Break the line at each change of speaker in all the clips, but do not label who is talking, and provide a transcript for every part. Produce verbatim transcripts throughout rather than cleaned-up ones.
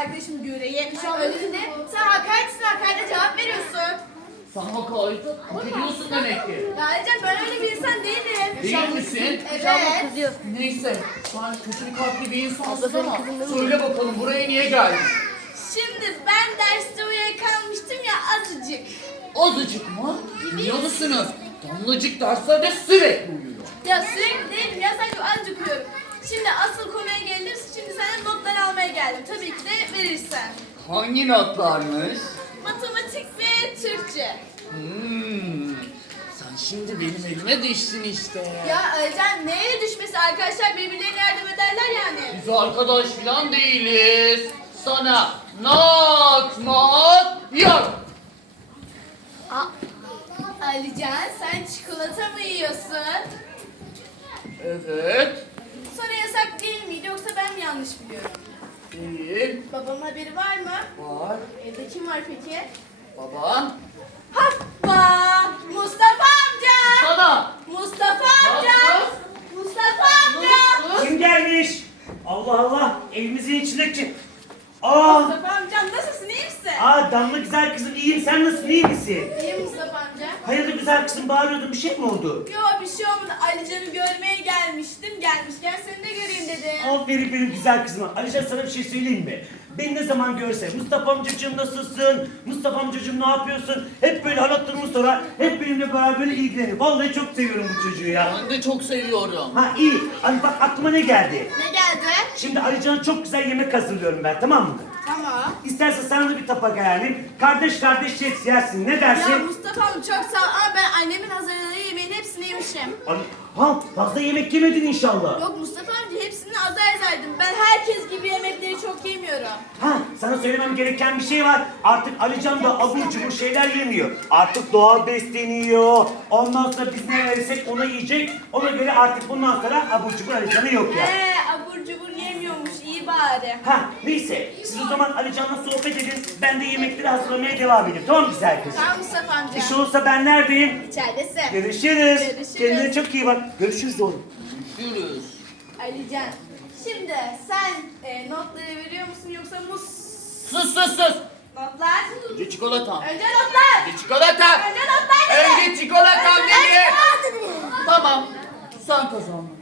arkadaşım Güre'ye. Öyle de sen hakaretsin, hakaretle cevap veriyorsun.
Sen hakareti hak ediyorsun demek ki.
Ya Alican ben öyle bir insan değilim.
Değil misin?
Evet.
Neyse, sen kötü bir kalpli bir insansın ama söyle bakalım buraya niye geldin?
Şimdi ben derste uyuyakalmıştım ya azıcık.
Azıcık mı? Biliyor musunuz? Damlacık derslerde sürekli uyuyor.
Ya sürekli değilim ya sadece azıcık uyuyorum. Şimdi asıl konuya geldim. Şimdi senden notlar almaya geldim. Tabii ki de verirsen.
Hangi notlarmış?
Matematik ve Türkçe.
Hmm, sen şimdi benim elime düştün işte.
Ya Alican neye düşmesi? Arkadaşlar birbirlerine yardım ederler yani.
Biz arkadaş falan değiliz. Sana not not yok.
Aa, Alican sen çikolata mı yiyorsun?
Evet.
Sonra yasak değil miydi yoksa ben mi yanlış biliyorum?
Değil.
Babamın haberi var mı?
Var.
Evde kim var peki?
Baban.
Hoppa! Mustafa amca!
Sana.
Mustafa amca!
Nasıl?
Mustafa amca!
Nasıl?
Kim gelmiş? Allah Allah, evimizin içine çık. Aa,
Mustafa amcam nasılsın iyi misin?
aa Damla güzel kızım, iyiyim. Sen nasılsın, iyi misin?
İyi Mustafa amca.
Hayırdır güzel kızım, bağırıyordun, bir şey mi oldu?
Yo bir şey olmadı. Alican'ı görmeye gelmiştim. Gelmişken seni de göreyim dedim.
Aferin benim güzel kızıma. Alican sana bir şey söyleyeyim mi? Beni ne zaman görse, Mustafa amcacığım nasılsın? Mustafa amcacığım ne yapıyorsun? Hep böyle anlattığımı sorar, hep benimle beraber böyle ilgilenir. Vallahi çok seviyorum bu çocuğu ya.
Ben de çok seviyorum.
Ha iyi, Ali bak aklıma ne geldi?
Ne geldi?
Şimdi Alican'a çok güzel yemek hazırlıyorum ben, tamam mı?
Tamam.
İstersen sana da bir tabak ayarlayayım. Kardeş kardeş yes yersin. Ne
Ya
dersin?
Mustafa amca çok sağ ol ama ben annemin hazırladığı yemeğin hepsini yemişim.
Ali, ha fazla yemek yemedin inşallah.
Yok Mustafa amca hepsini azar azardım. Ben herkes gibi yemekleri çok yemiyorum.
Ha sana söylemem gereken bir şey var. Artık Alican da abur cubur şeyler yemiyor. Artık doğal besleniyor. Ondan sonra biz ne verirsek ona yiyecek. Ona göre artık bundan sonra abur cubur Alican'a yok ya.
He abur cubur yemiyormuş iyi bari.
Ha neyse siz o zaman Alican'la sohbet edin. Ben de yemekleri hazırlamaya devam edeyim. Tamam mı güzel kız?
Tamam Mustafa amca.
Bir şey olursa ben neredeyim?
İçeridesin.
Görüşürüz.
Görüşürüz.
Kendine çok iyi bak. Görüşürüz oğlum.
Görüşürüz.
Alican. Şimdi sen e, notları veriyor musun yoksa mus...
Sus sus sus.
Notlar.
Önce çikolata.
Önce notlar.
Önce çikolata.
Önce notlar dedi.
Önce çikolata
Önce
dedi.
notlar dedi.
Tamam. Sen kazandın.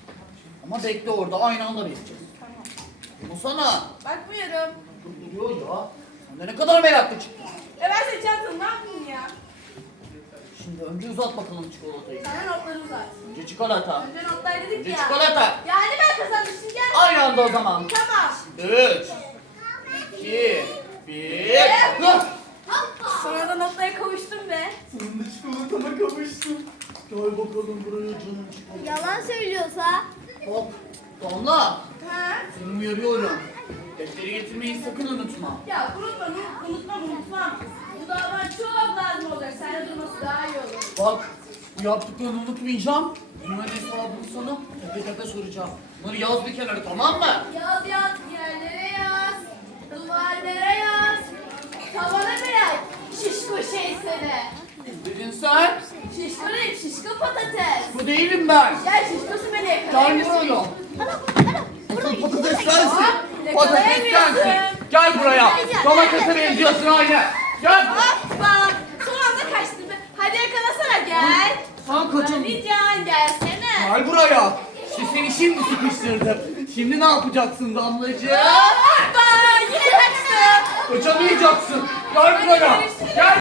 Ama bekle orada aynı anda vereceğiz. Tamam. O sana.
Bakmıyorum.
Duruyor ya. Sen de ne kadar meraklı çıktın.
E ben senin çantanı ne yapayım ya?
Şimdi önce uzat bakalım çikolatayı.
Sana notları uzat.
Önce çikolata.
Önce notlar dedik
Önce
ya.
çikolata.
Yani ben kazanmışım gel.
Aynı anda o zaman.
Tamam.
Üç. İki. Bir. Dur.
Sonra da notlara kavuştum be.
Sonunda çikolatama kavuştum. Gel bakalım buraya canım çikolata.
Yalan söylüyorsa.
Hop. Damla.
Ha?
Seni uyarıyorum. Defteri getirmeyi sakın unutma.
Ya unutma, unutma, unutmam. Bu da bana çok lazım olacak. Seninle durması daha iyi olur.
Bak, bu yaptıklarını unutmayacağım. Bunların hesabını sana tepe tepe soracağım. Bunları yaz bir kenara, tamam mı?
Yaz yaz, yerlere yaz. Duvarlara yaz. Tavana bırak. Şişko şey seni.
Ne dedin sen?
Şişko değil, şişko patates.
Bu değilim ben.
Gel şişkosu beni
Gel
yakalayamıyorsun.
buraya. Asıl patates sensin.
Aa,
Patates
yakalayamıyorsun.
sensin. Gel buraya. Domatese benziyorsun aynı. Gel.
Hoppa. Son anda kaçtın be. Hadi yakalasana gel.
Sen kaçın.
Rican gelsene.
Gel buraya. İşte seni şimdi sıkıştırdım. Şimdi ne yapacaksın damlacığım?
Hoppa. Yine kaçtın.
Kaçamayacaksın. Gel buraya. Gel.